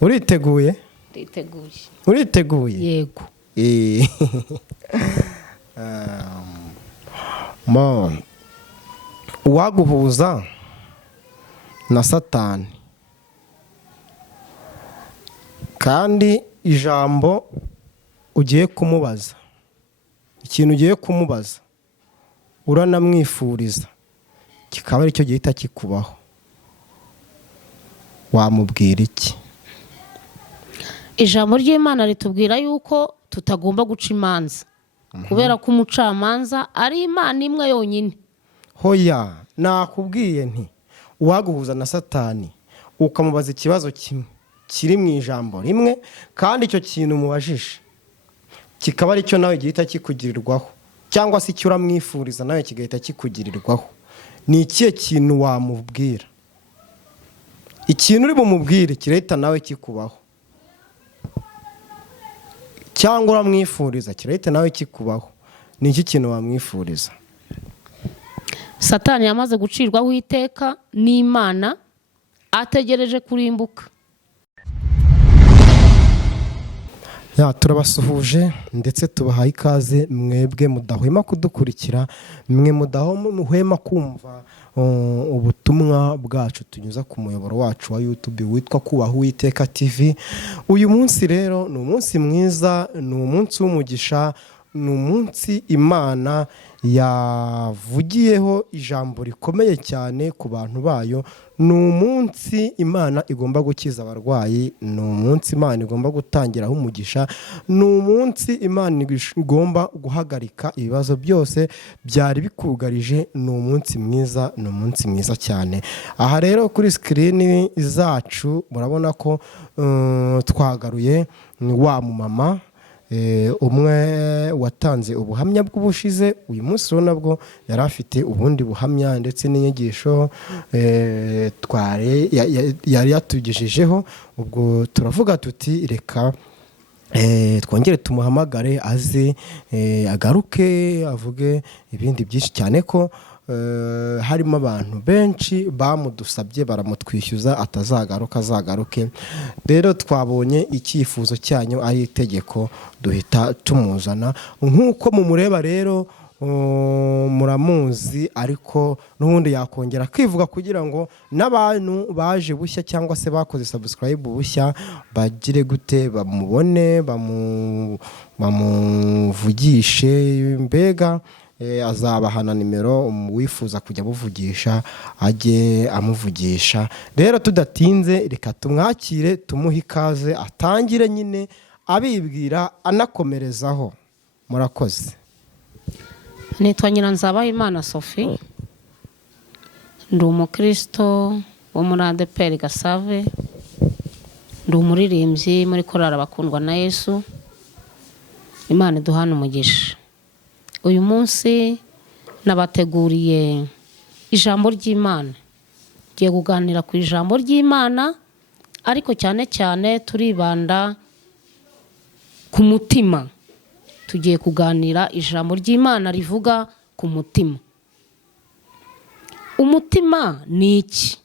uriteguye uriteguye yego uwaguhuza na Satani kandi ijambo ugiye kumubaza, ikintu ugiye kumubaza uranamwifuriza kikaba aricyo gihita kikubaho, wamubwira iki? Ijambo ry'Imana ritubwira yuko tutagomba guca imanza kubera ko umucamanza ari Imana imwe yonyine. Hoya, nakubwiye nti uwaguhuza na Satani ukamubaza ikibazo kimwe kiri mu ijambo rimwe, kandi icyo kintu umubajije kikaba aricyo nawe gihita kikugirirwaho, cyangwa se icyo uramwifuriza nawe kigahita kikugirirwaho, ni ikihe kintu wamubwira? Ikintu uri bumubwire kirahita nawe kikubaho, cyangwa uramwifuriza kirahita nawe kikubaho. Ni iki kintu wamwifuriza? Satani yamaze gucirwaho iteka n'Imana, ategereje kurimbuka. Turabasuhuje ndetse tubahaye ikaze mwebwe mudahwema kudukurikira, mwe mudahwema kumva ubutumwa bwacu tunyuza ku muyoboro wacu wa YouTube witwa Kubaha Uwiteka TV. Uyu munsi rero ni umunsi mwiza, ni umunsi w'umugisha, ni umunsi Imana yavugiyeho ijambo rikomeye cyane ku bantu bayo. Ni umunsi Imana igomba gukiza abarwayi, ni umunsi Imana igomba gutangiraho umugisha, ni umunsi Imana igomba guhagarika ibibazo byose byari bikugarije. Ni umunsi mwiza, ni umunsi mwiza cyane. Aha rero kuri screen zacu murabona ko twagaruye ni wa mumama umwe watanze ubuhamya bw'ubushize. Uyu munsi rero nabwo yari afite ubundi buhamya ndetse n'inyigisho yari yatugejejeho. Ubwo turavuga tuti reka twongere tumuhamagare aze agaruke avuge ibindi byinshi, cyane ko harimo abantu benshi bamudusabye baramutwishyuza atazagaruka azagaruke. Rero twabonye icyifuzo cyanyu ari itegeko, duhita tumuzana. Nk'uko mumureba rero muramuzi, ariko n'ubundi yakongera kwivuga kugira ngo n'abantu baje bushya cyangwa se bakoze subscribe bushya bagire gute, bamubone, bamuvugishe. Mbega azabahana nimero wifuza kujya amuvugisha ajye amuvugisha. Rero tudatinze reka tumwakire, tumuhe ikaze, atangire nyine abibwira anakomerezaho. Murakoze. Nitwa Nyiranzabahimana Sophie, ndi umukristo wo muri ADEPR Gasave, ndi umuririmbyi muri korali Abakundwa na Yesu. Imana iduhane umugisha. Uyu munsi nabateguriye ijambo ry'Imana. Ngiye kuganira ku ijambo ry'Imana, ariko cyane cyane turibanda ku mutima. Tugiye kuganira ijambo ry'Imana rivuga ku mutima. Umutima ni iki?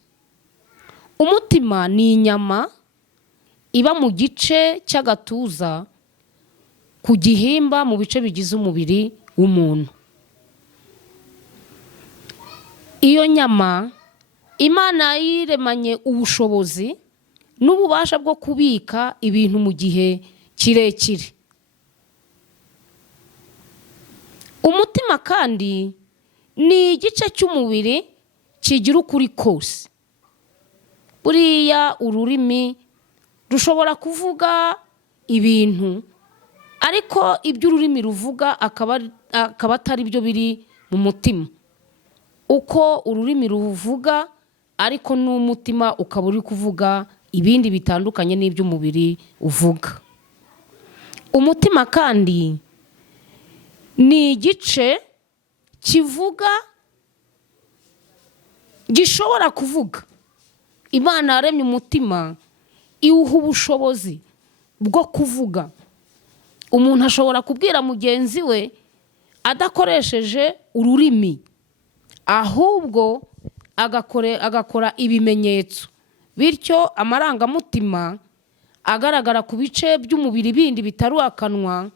Umutima ni inyama iba mu gice cy'agatuza ku gihimba mu bice bigize umubiri w'umuntu. Iyo nyama Imana yiremanye ubushobozi n'ububasha bwo kubika ibintu mu gihe kirekire. Umutima kandi ni igice cy'umubiri kigira ukuri kose. Buriya ururimi rushobora kuvuga ibintu, ariko ibyo ururimi ruvuga akaba atari byo biri mu mutima. Uko ururimi ruvuga ariko n'umutima ukaba uri kuvuga ibindi bitandukanye n'ibyo umubiri uvuga. Umutima kandi ni igice kivuga, gishobora kuvuga. Imana yaremye umutima, iwuha ubushobozi bwo kuvuga. Umuntu ashobora kubwira mugenzi we adakoresheje ururimi, ahubwo agakora ibimenyetso, bityo amarangamutima agaragara ku bice by'umubiri bindi bitari akanwa,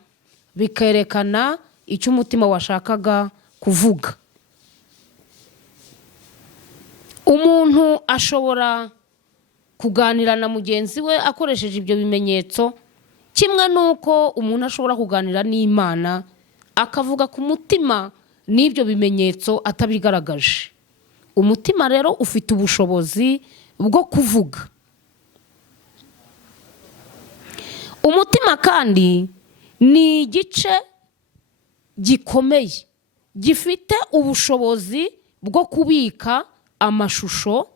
bikerekana icyo umutima washakaga kuvuga. Umuntu ashobora kuganira na mugenzi we akoresheje ibyo bimenyetso, kimwe n'uko umuntu ashobora kuganira n'Imana akavuga ku mutima n'ibyo bimenyetso atabigaragaje. Umutima rero ufite ubushobozi bwo kuvuga. Umutima kandi ni igice gikomeye gifite ubushobozi bwo kubika amashusho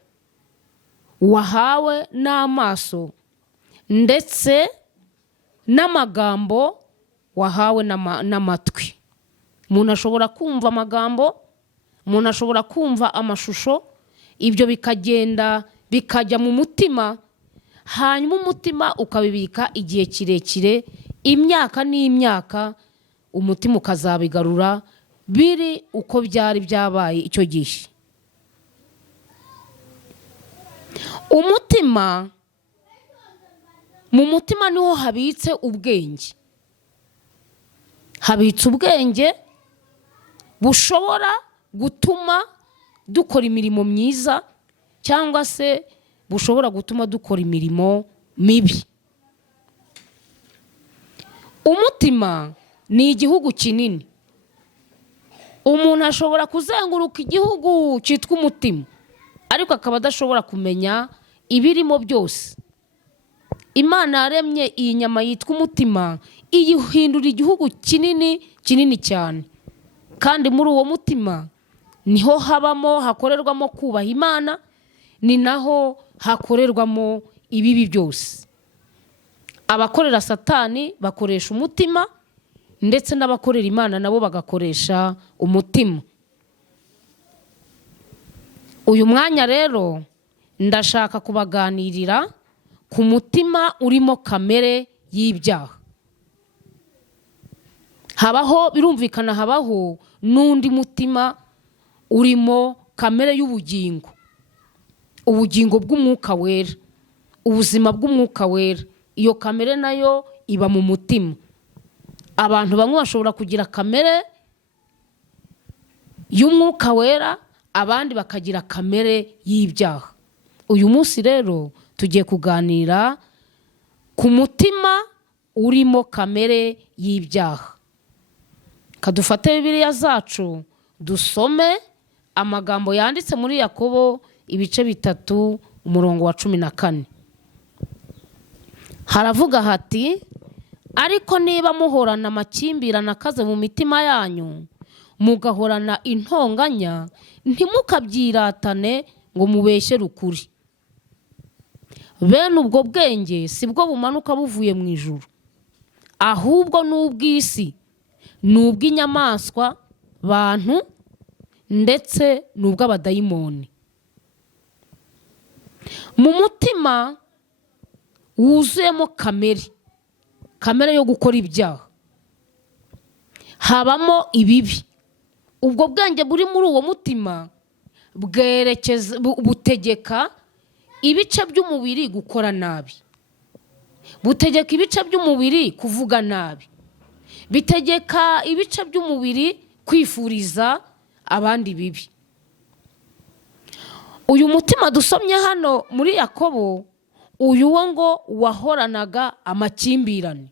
wahawe n'amaso ndetse n'amagambo wahawe n'amatwi. Umuntu ashobora kumva amagambo, umuntu ashobora kumva amashusho, ibyo bikagenda bikajya mu mutima, hanyuma umutima ukabibika igihe kirekire, imyaka n'imyaka, umutima ukazabigarura biri uko byari byabaye icyo gihe. Umutima, mu mutima niho habitse ubwenge. Habitse ubwenge bushobora gutuma dukora imirimo myiza cyangwa se bushobora gutuma dukora imirimo mibi. Umutima ni igihugu kinini. Umuntu ashobora kuzenguruka igihugu cyitwa umutima, ariko akaba adashobora kumenya ibirimo byose. Imana yaremye iyi nyama yitwa umutima, iyihindura igihugu kinini kinini cyane, kandi muri uwo mutima niho habamo, hakorerwamo kubaha Imana, ni naho hakorerwamo ibibi byose. Abakorera Satani bakoresha umutima, ndetse n'abakorera Imana nabo bagakoresha umutima. Uyu mwanya rero ndashaka kubaganirira ku mutima urimo kamere y'ibyaha. Birumvikana habaho n'undi mutima urimo kamere y'ubugingo, ubugingo bw'umwuka wera, ubuzima bw'umwuka wera. Iyo kamere nayo iba mu mutima. Abantu bamwe bashobora kugira kamere y'umwuka wera, abandi bakagira kamere y'ibyaha. Uyu munsi rero tugiye kuganira ku mutima urimo kamere y'ibyaha. Kadufate Bibiliya zacu dusome amagambo yanditse muri Yakobo ibice 3 umurongo wa 14. Haravuga hati, ariko niba muhorana amakimbirane akaze mu mitima yanyu, mugahorana intonganya, ntimukabyiratane ngo mubeshyere ukuri. Bene ubwo bwenge si bwo bumanuka buvuye mu ijuru, ahubwo n'ubw'isi, n'ubw'inyamaswa, bantu, ndetse n'ubw'abadayimoni. Mu mutima wuzuyemo kamere yo gukora ibyaha, habamo ibibi. Ubwo bwenge buri muri uwo mutima butegeka ibice by'umubiri gukora nabi, butegeka ibice by'umubiri kuvuga nabi, bitegeka ibice by'umubiri kwifuriza abandi bibi. Uyu mutima dusomye hano muri Yakobo, uyu wo ngo wahoranaga amakimbirane,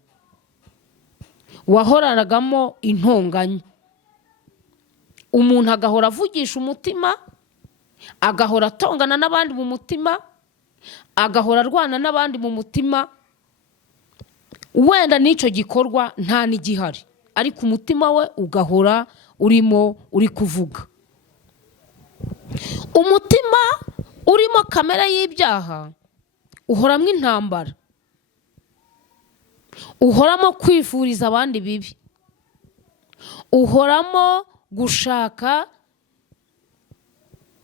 wahoranagamo intonganya. Umuntu agahora avugisha umutima, agahora atongana n'abandi mu mutima, agahora arwana n'abandi mu mutima. Wenda n'icyo gikorwa nta n'igihari, ariko umutima we ugahora uri kuvuga. Umutima urimo kamere y'ibyaha uhoramo intambara, uhoramo kwifuriza abandi bibi, uhoramo gushaka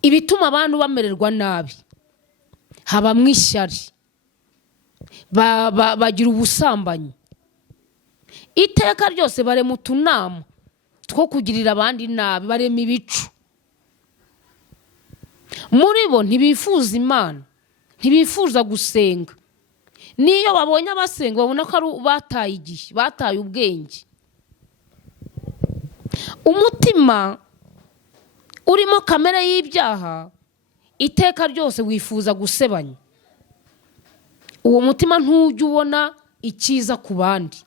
ibituma abantu bamererwa nabi. Habamo ishyari, bagira ubusambanyi, iteka ryose barema utunama two kugirira abandi nabi, barema ibicu. Muri bo ntibifuza Imana, ntibifuza gusenga, n'iyo babonye abasenga babona ko ari bataye igihe, bataye ubwenge. Umutima urimo kamere y'ibyaha iteka ryose wifuza gusebanya. Uwo mutima ntujya ubona icyiza ku bandi.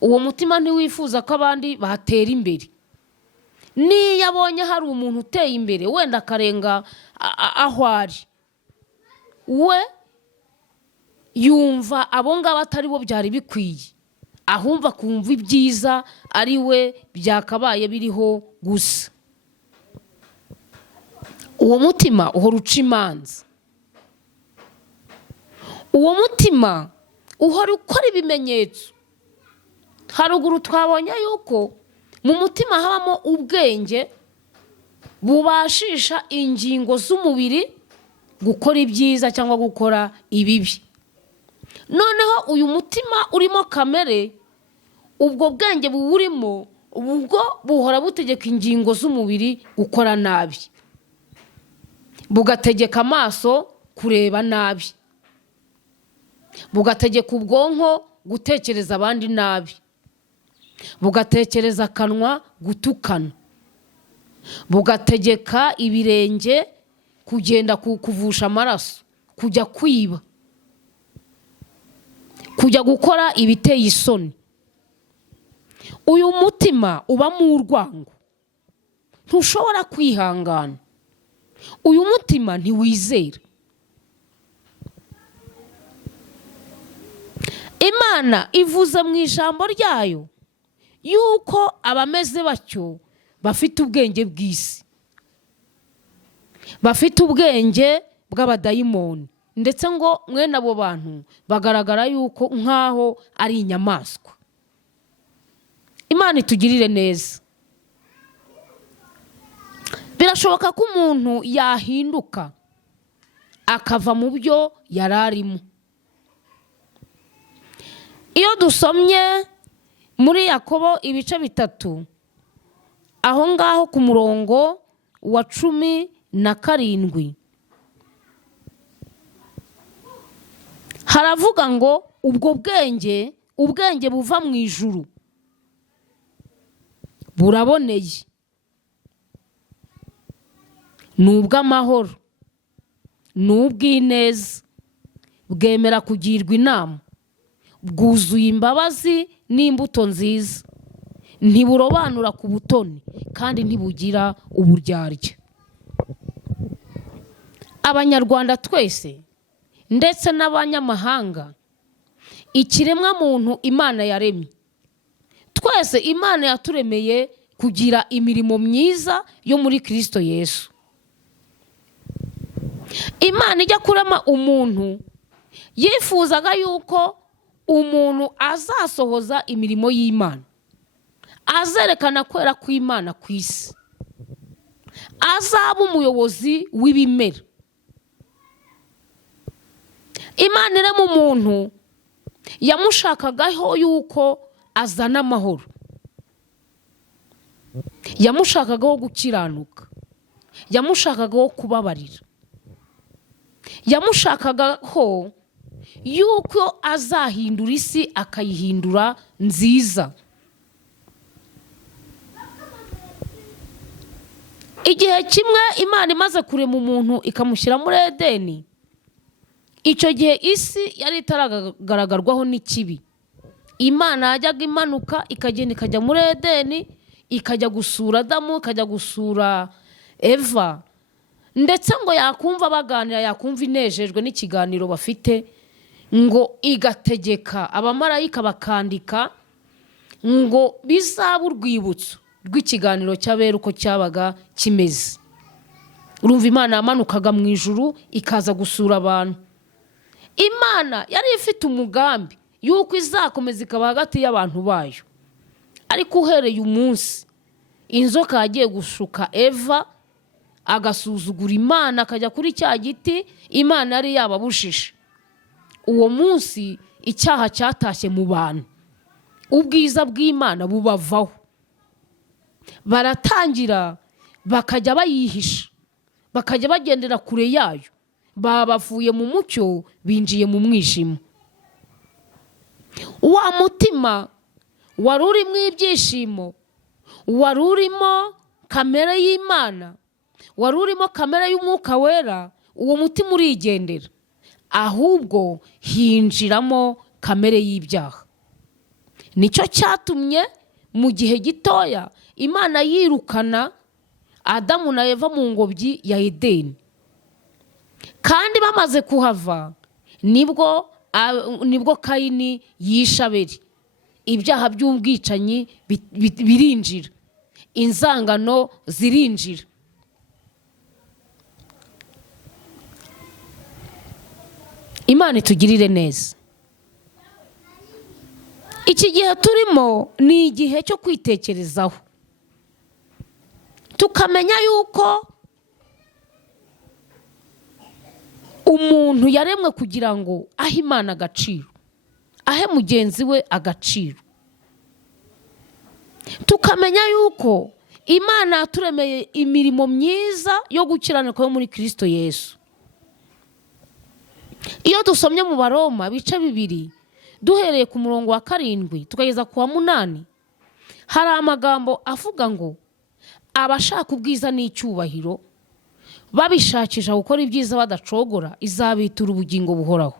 Uwo mutima ntiwifuza ko abandi batera imbere. Niyo abonye hari umuntu uteye imbere wenda akarenga aho ari, we yumva abo ngabo atari bo byari bikwiye, ahumva kumva ibyiza ari we byakabaye biriho gusa. Uwo mutima uhora uca imanza. Uwo mutima uhora ukora ibimenyetso. Haruguru twabonye yuko mu mutima habamo ubwenge bubashisha ingingo z'umubiri gukora ibyiza cyangwa gukora ibibi. Noneho uyu mutima urimo kamere, ubwo bwenge buwurimo ubwo buhora butegeka ingingo z'umubiri gukora nabi, bugategeka amaso kureba nabi, bugategeka ubwonko gutekereza abandi nabi, bugatekereza akanwa gutukana, bugategeka ibirenge kugenda kuvusha amaraso, kujya kwiba, kujya gukora ibiteye isoni. Uyu mutima ubamo urwango, ntushobora kwihangana. Uyu mutima ntiwizera. Imana ivuze mu ijambo ryayo yuko abameze batyo bafite ubwenge bw'isi, bafite ubwenge bw'abadayimoni, ndetse ngo mwene abo bantu bagaragara yuko nk'aho ari inyamaswa. Imana itugirire neza. Birashoboka ko umuntu yahinduka akava mu byo yari arimo. Iyo dusomye muri Yakobo ibice 3 aho ngaho ku murongo wa 17 haravuga ngo ubwo bwenge buva mu ijuru buraboneye, ni ubw'amahoro, ni ubw'ineza, bwemera kugirwa inama, bwuzuye imbabazi n'imbuto nziza, ntiburobanura ku butoni kandi ntibugira uburyarya. Abanyarwanda twese ndetse n'abanyamahanga, ikiremwa muntu Imana yaremye, twese Imana yaturemeye kugira imirimo myiza yo muri Kristo Yesu. Imana ijya kurema umuntu yifuzaga yuko umuntu azasohoza imirimo y'Imana, azerekana kwera kw'Imana ku isi, azaba umuyobozi w'ibimera. Imana irema umuntu yamushakagaho yuko azana amahoro, yamushakagaho gukiranuka, yamushakagaho kubabarira, yamushakagaho yuko azahindura isi akayihindura nziza. Igihe kimwe Imana imaze kurema umuntu ikamushyira muri Edeni, icyo gihe isi yari itaragaragaraho n'ikibi. Imana yajyaga imanuka ikagenda ikajya muri Edeni, ikajya gusura Adamu, ikajya gusura Eva, ndetse ngo yakumva baganira, yakumva inejejwe n'ikiganiro bafite, ngo igategeka abamarayika bakandika ngo bizaba urwibutso rw'ikiganiro cy'abera uko cyabaga kimeze. Urumva Imana yamanukaga mu ijuru ikaza gusura abantu. Imana yari ifite umugambi yuko izakomeza ikaba hagati y'abantu bayo, ariko uhereye umunsi inzoka yagiye gushuka Eva, agasuzugura Imana, akajya kuri cya giti Imana yari yababujije, uwo munsi icyaha cyatashye mu bantu, ubwiza bw'Imana bubavaho, baratangira bakajya bayihisha, bakajya bagendera kure yayo, bavuye mu mucyo binjiye mu mwijima. Wa mutima wari urimo ibyishimo, wari urimo kamere y'Imana, wari urimo kamere y'Umwuka Wera, uwo mutima urigendera, ahubwo hinjiramo kamere y'ibyaha. Nicyo cyatumye mu gihe gitoya Imana yirukana Adamu na Eva mu ngobyi ya Edeni, kandi bamaze kuhava nibwo Kayini yishe Abeli. Ibyaha by'ubwicanyi birinjira, inzangano zirinjira. Imana itugirire neza. Iki gihe turimo ni igihe cyo kwitekerezaho, tukamenya yuko umuntu yaremwe kugira ngo ahe Imana agaciro, ahe mugenzi we agaciro. Tukamenya yuko Imana yaturemeye imirimo myiza yo gukiranuka yo muri Kristo Yesu. Iyo dusomye mu Baroma bice 2 duhereye ku murongo wa 7 tukageza ku wa 8, hari amagambo avuga ngo abashaka ubwiza n'icyubahiro babishakisha gukora ibyiza badacogora izabitura ubugingo buhoraho.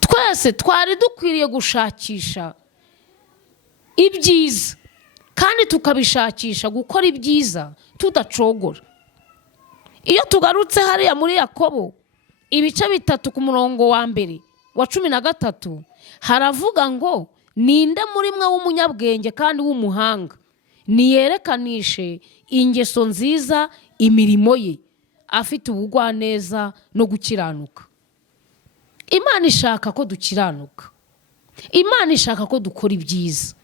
Twese twari dukwiriye gushakisha ibyiza kandi tukabishakisha gukora ibyiza tudacogora. Iyo tugarutse hariya muri Yakobo ibice 3 ku murongo wa 1 wa 13 haravuga ngo ninde muri mwe w'umunyabwenge kandi w'umuhanga niyerekanishe ingeso nziza imirimo ye afite ubugwaneza no gukiranuka. Imana ishaka ko dukiranuka, Imana ishaka ko dukora ibyiza,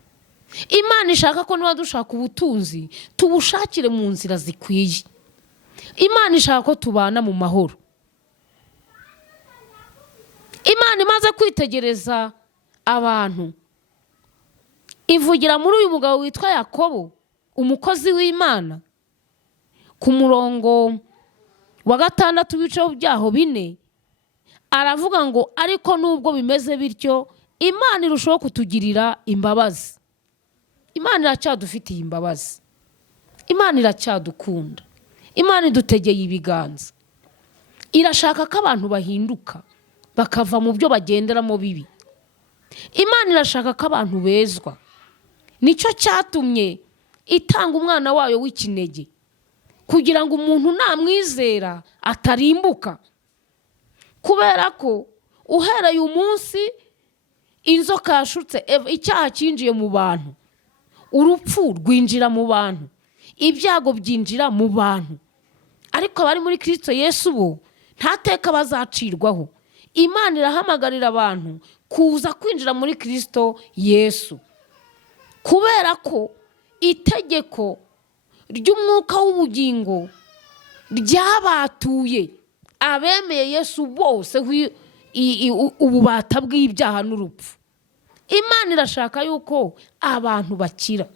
Imana ishaka ko niba dushaka ubutunzi tubushakire mu nzira zikwiye. Imana ishaka ko tubana mu mahoro. Imana imaze kwitegereza abantu ivugira muri uyu mugabo witwa Yakobo, umukozi w'Imana, ku murongo wa 6 w'ibice byaho 4 aravuga ngo ariko nubwo bimeze bityo Imana irushaho kutugirira imbabazi. Imana iracyadufitiye imbabazi, Imana iracyadukunda, Imana idutegeye ibiganza. Irashaka ko abantu bahinduka bakava mu byo bagenderamo bibi. Imana irashaka ko abantu bezwa. Nicyo cyatumye itanga umwana wayo w'ikinege kugira ngo umuntu namwizera atarimbuka. Kubera ko uhereye umunsi inzoka yashutse icyaha cyinjiye mu bantu, urupfu rwinjira mu bantu, ibyago byinjira mu bantu. Ariko abari muri Kristo Yesu bo nta teka bazacirwaho. Imana irahamagarira abantu kuza kwinjira muri Kristo Yesu, kubera ko itegeko ry'umwuka w'ubugingo ryabatuye abemeye Yesu bose ububata bw'ibyaha n'urupfu. Imana irashaka yuko abantu bakira.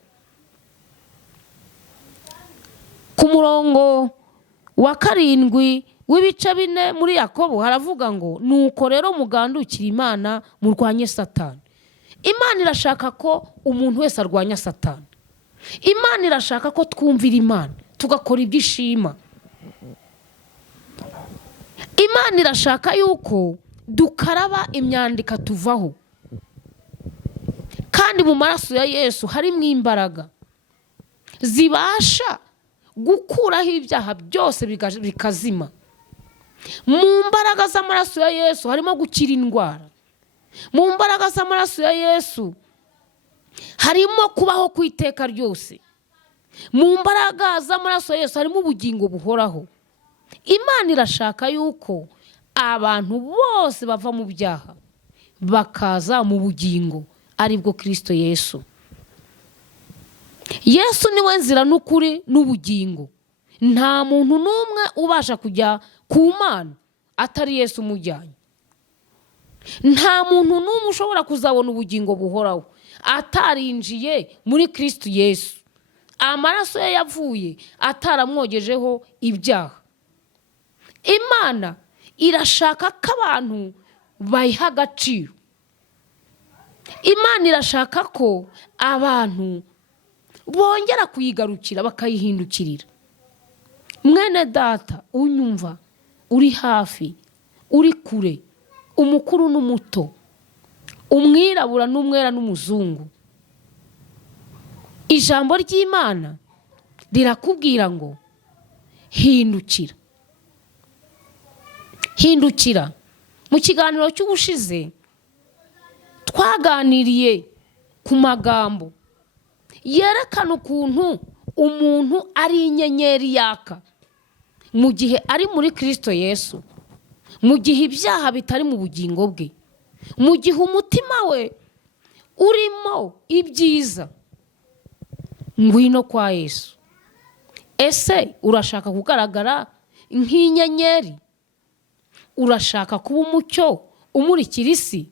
Ku murongo wa 7 w'ibice 4 muri Yakobo haravuga ngo nuko rero mugandukira Imana murwanye Satani. Imana irashaka ko umuntu wese arwanya Satani. Imana irashaka ko twumvira Imana tugakora ibyo ishima. Imana irashaka yuko dukaraba imyanda ikatuvaho, kandi mu maraso ya Yesu harimo imbaraga zibasha gukuraho ibyaha byose bikazima. Mu mbaraga z'amaraso ya Yesu harimo gukira indwara. Mu mbaraga z'amaraso ya Yesu harimo kubaho ku iteka ryose. Mu mbaraga z'amaraso ya Yesu harimo ubugingo buhoraho. Imana irashaka yuko abantu bose bava mu byaha bakaza mu bugingo, aribwo Kristo Yesu. Yesu niwe nzira n'ukuri n'ubugingo. Nta muntu n'umwe ubasha kujya ku Mana atari Yesu umujyanye. Nta muntu n'umwe ushobora kuzabona ubugingo buhoraho atarinjiye muri Kristo Yesu. Amaraso ye yavuye ataramwogejeho ibyaha. imana irashaka ko abantu bayiha agaciro. Imana irashaka ko abantu bongera kuyigarukira bakayihindukirira. Mwene data unyumva, uri hafi, uri kure, umukuru n'umuto, umwirabura n'umwera n'umuzungu, ijambo ry'Imana rirakubwira ngo hindukira. Hindukira. Mu kiganiro cy'ubushize twaganiriye ku magambo yerekana ukuntu umuntu ari inyenyeri yaka mu gihe ari muri Kristo Yesu, mu gihe ibyaha bitari mu bugingo bwe, mu gihe umutima we urimo ibyiza. Ngwino kwa Yesu. Ese urashaka kugaragara nk'inyenyeri? Urashaka kuba umucyo umurikira isi?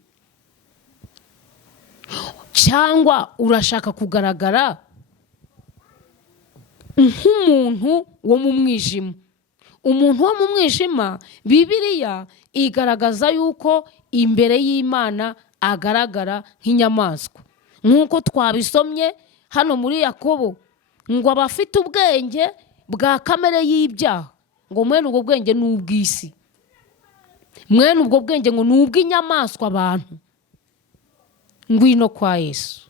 Cyangwa urashaka kugaragara nk'umuntu wo mu mwijima? Umuntu wo mu mwijima, Bibiliya igaragaza yuko imbere y'Imana agaragara nk'inyamaswa, nk'uko twabisomye hano muri Yakobo, ngo abafite ubwenge bwa kamere y'ibyaha, ngo mwene ubwo bwenge ni ubw'isi, mwene ubwo bwenge ngo ni ubw'inyamaswa abantu. Ngwino kwa Yesu.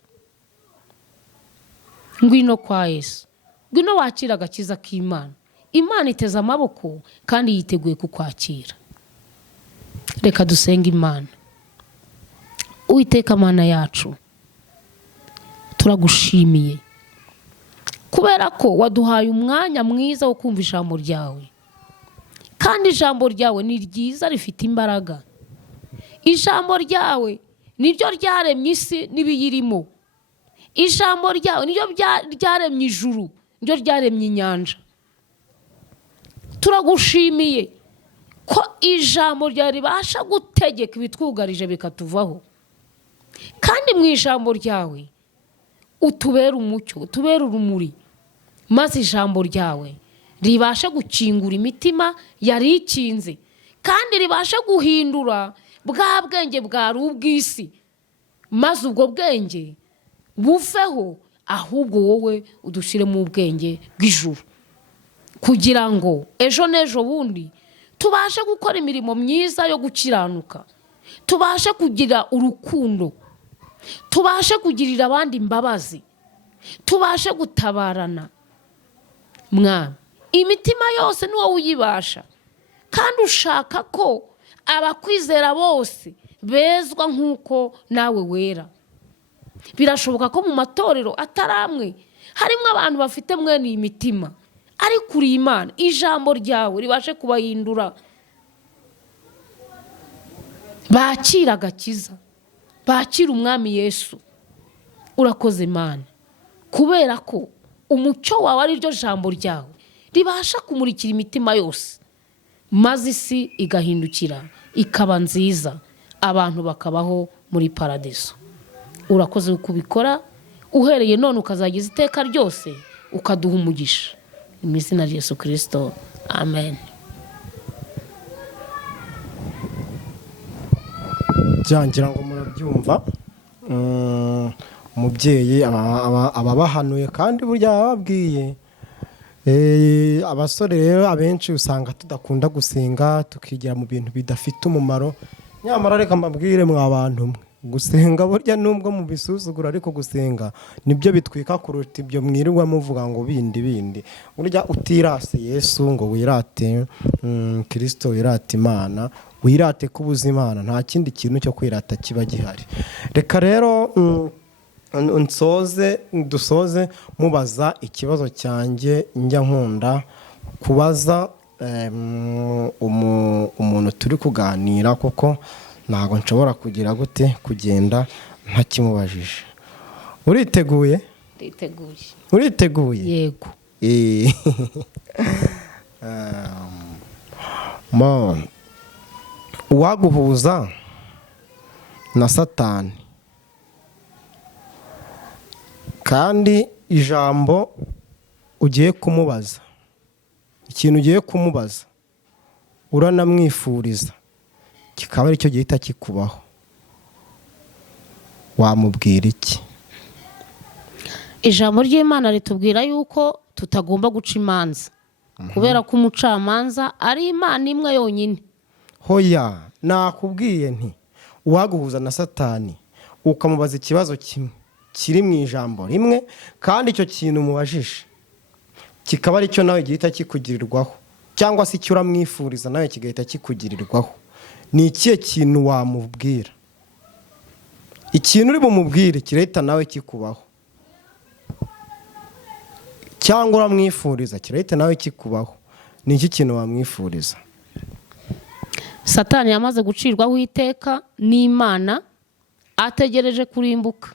Ngwino kwa Yesu. Ngwino wakira agakiza k'Imana. Imana iteze amaboko kandi yiteguye kukwakira. Reka dusenge Imana. Uwiteka Mana yacu, turagushimiye kubera ko waduhaye umwanya mwiza wo kumva ijambo ryawe, kandi ijambo ryawe ni ryiza, rifite imbaraga. Ijambo ryawe niryo ryaremye isi n'ibiyirimo. Ijambo ryawe niryo ryaremye ijuru, niryo ryaremye inyanja. Turagushimiye ko ijambo ryawe ribasha gutegeka ibitwugarije bikatuvaho, kandi mu ijambo ryawe utubera umucyo, utubera urumuri, maze ijambo ryawe ribasha gukingura imitima yari ikinze, kandi ribasha guhindura bwa bwenge bwari ubw'isi, maze ubwo bwenge buveho, ahubwo wowe udushyire mu bwenge bw'ijuru, kugira ngo ejo n'ejo bundi tubashe gukora imirimo myiza yo gukiranuka, tubashe kugira urukundo, tubashe kugirira abandi imbabazi, tubashe gutabarana. Mwami, imitima yose ni wowe uyibasha, kandi ushaka ko abakwizera bose bezwa nk'uko nawe wera. Birashoboka ko mu matorero atari amwe harimo abantu bafite mwene iyi mitima, ariko uri Imana, ijambo ryawe ribashe kubahindura, bakira agakiza, bakira umwami Yesu. Urakoze Imana, kubera ko umucyo wawe ari ryo jambo ryawe ribasha kumurikira imitima yose, maze isi igahindukira ikaba nziza, abantu bakabaho muri paradiso. Urakoze kubikora, uhereye none ukazageza iteka ryose, ukaduha umugisha. Mu izina rya Yesu Kristo, amen. Byangira ngo murabyumva, umubyeyi ababahanuye kandi burya ababwiye. Abasore rero abenshi usanga tudakunda gusenga, tukigira mu bintu bidafite umumaro. Nyamara reka mbabwire mwa bantu mwe, gusenga burya nubwo mu bisuzugura, ariko gusenga nibyo bitwika kuruta ibyo mwirirwa muvuga ngo bindi. Burya utirase Yesu ngo wirate Kristo, wirate Imana, wirate kubuza Imana, nta kindi kintu cyo kwirata kiba gihari. Reka rero dusoze mubaza ikibazo cyanjye njya nkunda kubaza umuntu turi kuganira, kuko ntabwo nshobora kugira gute kugenda ntakimubajije. Uriteguye? Nditeguye. Uriteguye? Yego. Uwaguhuza na Satani, kandi ijambo ugiye kumubaza, ikintu ugiye kumubaza uranamwifuriza kikaba ari cyo gihita kikubaho, wamubwira iki? ijambo ry'Imana ritubwira yuko tutagomba guca imanza kubera ko umucamanza ari Imana imwe yonyine. Hoya, nakubwiye nti uwaguhuza na Satani ukamubaza ikibazo kimwe kiri mu ijambo rimwe, kandi icyo kintu mubajije kikaba ari cyo nawe gihita kikugirirwaho, cyangwa se icyo uramwifuriza nawe kigahita kikugirirwaho, ni ikihe kintu wamubwira? Ikintu uri bumubwire kirahita nawe kikubaho, cyangwa uramwifuriza kirahita nawe kikubaho. Ni iki kintu wamwifuriza? Satani yamaze gucirwaho iteka n'Imana, ategereje kurimbuka.